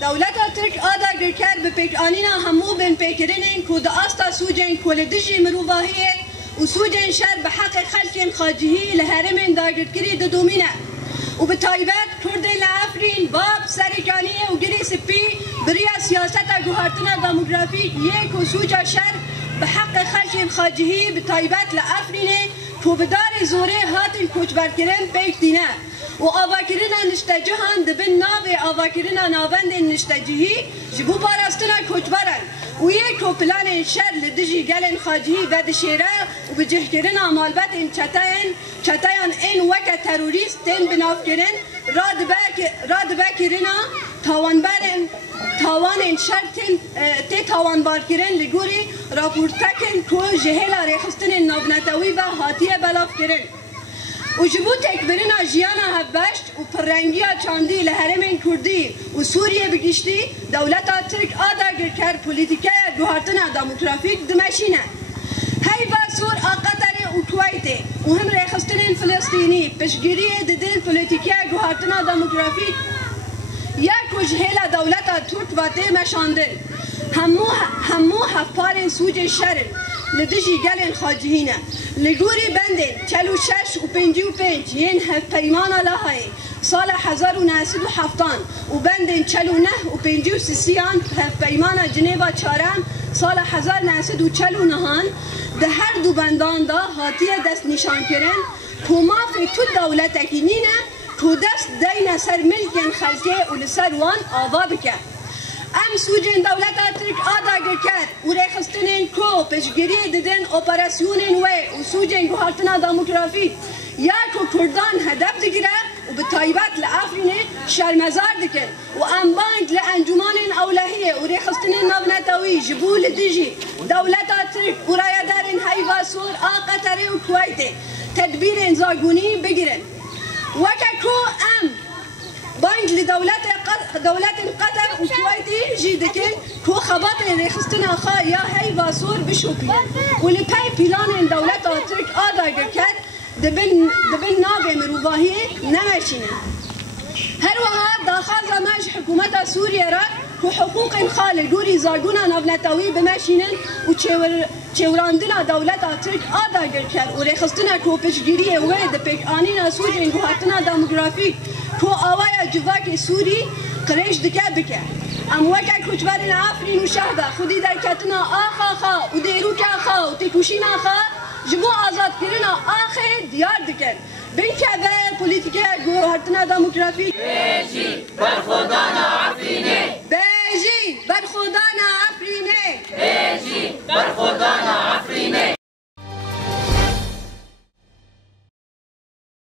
دولت ترک آدا گرکر به پیکانینا همو بین پیکرینین که دا آستا سوجین کولدجی مروباهیه و سوجین شر به حق خلقین خاجهی لحرمین داگرکری ددومینه و به طایبت کرده لعفرین باب سریکانیه و گری سپی بریا سیاست گوهارتنا دموگرافیک یک و سوجا شر به حق خلقین خاجهی به طایبت لعفرینه که بدار زوره هاتین کوچبرکرین پیک دینه و آواکرنا نشتجهان دبن ناو آواکرنا ناوند نشتجهی جبو باراستنا کوچبرن و یک و پلان شر لدجی گلن خاجهی و دشیره و بجهکرنا مالبت این چتایان این وکا تروریست تین بناف کرن راد بکرنا تاوان شر تی تاوانبار کرن لگوری راپورتکن که جهلا ریخستن نابنتوی و حاتیه بلاف کرن و جبو تکبرنا جیانا هبشت و پررنگیا چاندی لحرمین کردی و سوریه بگیشتی دولتا ترک آدا گرکر پولیتیکه گوهارتنا دموگرافیک دمشینه هی باسور آقاتر و کویته و هم ریخستن فلسطینی پشگیری ددن پولیتیکه گوهارتنا دموگرافیک یا کجهلا دولتا ترک و مشاندن همو هفپارن سوج شرن لدجی گلن خاجهینه لگوری بندن 46 و 55 ین هف پیمانا لهای سال 1970 و بندن 49 و 53 هف پیمانا جنیبا چارم سال 1949 ده هر دو بندان دا حاتیه دست نشان کرن که مافی تو دولت اکینینه که دست دین سر ملکن خلقه و لسر وان آوا بکه ام سوجین دولت ترک آدا گرکر و ریخستنین کو پشگیری ددن اپراسیونین و سوجین گوهارتنا دموگرافیک یا که کردان هدف دگیره و به طایبت لعفرینه شرمزار دکن و ام بانگ لانجمان اولهیه و ریخستنین نابنتوی جبول دجی دولت ترک و رایدارین هیواسور آقاتره و کویته تدبیر انزاگونی بگیرن وکه کو ام بانگ لدولت قطر و کویتی جیدکن کو خبات ریخستنا خواه یا هی واسور بشوپین و لپی پیلان دولت ترک آدا گرکر دبن ناغ مروباهی نمشینه هر وها داخل مج حکومت سوریه را که حقوق خال گوری زاگونا نابنتوی بمشینن و چوراندنا دولت ترک آدا گرکر و ریخستنا کو پشگیری و دپیک آنینا سوری گوهارتنا دموگرافیک کو آوایا جواک سوری قریش دکه بکه ام وکه کچبرین آفرین و شهده خودی در کتنا آخا خوا و دیرو که خوا و تکوشینا خوا جبو آزاد کرنا آخه دیار دکن بین که به پولیتیکه گوهارتنا دموگرافیک بیشی بر خودانا عفرینه